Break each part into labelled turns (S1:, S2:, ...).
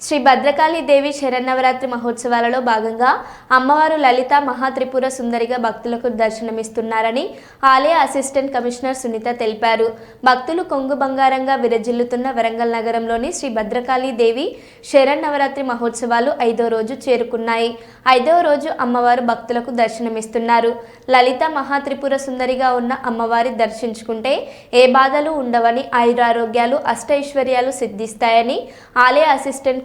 S1: శ్రీ భద్రకాళి దేవి శరన్నవరాత్రి మహోత్సవాలలో భాగంగా అమ్మవారు లలిత మహాత్రిపుర సుందరిగా భక్తులకు దర్శనమిస్తున్నారని ఆలయ అసిస్టెంట్ కమిషనర్ సునీత తెలిపారు. భక్తులు కొంగు బంగారంగా విరజిల్లుతున్న వరంగల్ నగరంలోని శ్రీ భద్రకాళి దేవి శరన్నవరాత్రి మహోత్సవాలు ఐదో రోజు చేరుకున్నాయి. ఐదవ రోజు అమ్మవారు భక్తులకు దర్శనమిస్తున్నారు. లలిత మహాత్రిపుర సుందరిగా ఉన్న అమ్మవారి దర్శించుకుంటే ఏ బాధలు ఉండవని ఆయురారోగ్యాలు అష్టైశ్వర్యాలు సిద్ధిస్తాయని ఆలయ అసిస్టెంట్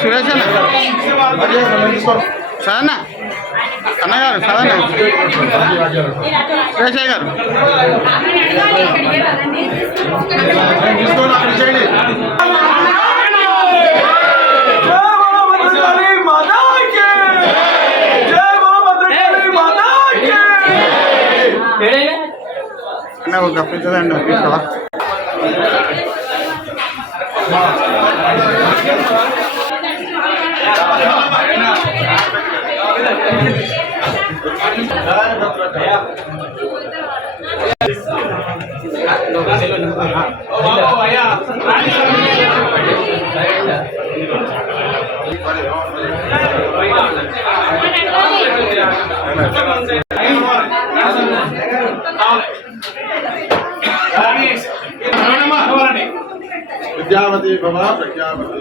S2: సురేష్ అన్న. అన్నగారు సదన్న సురేష్ గారు
S3: ఏడైనా? बोलो भद्रकाली माता
S4: ప్రజ్ఞావతి భవ ప్రజ్ఞావతి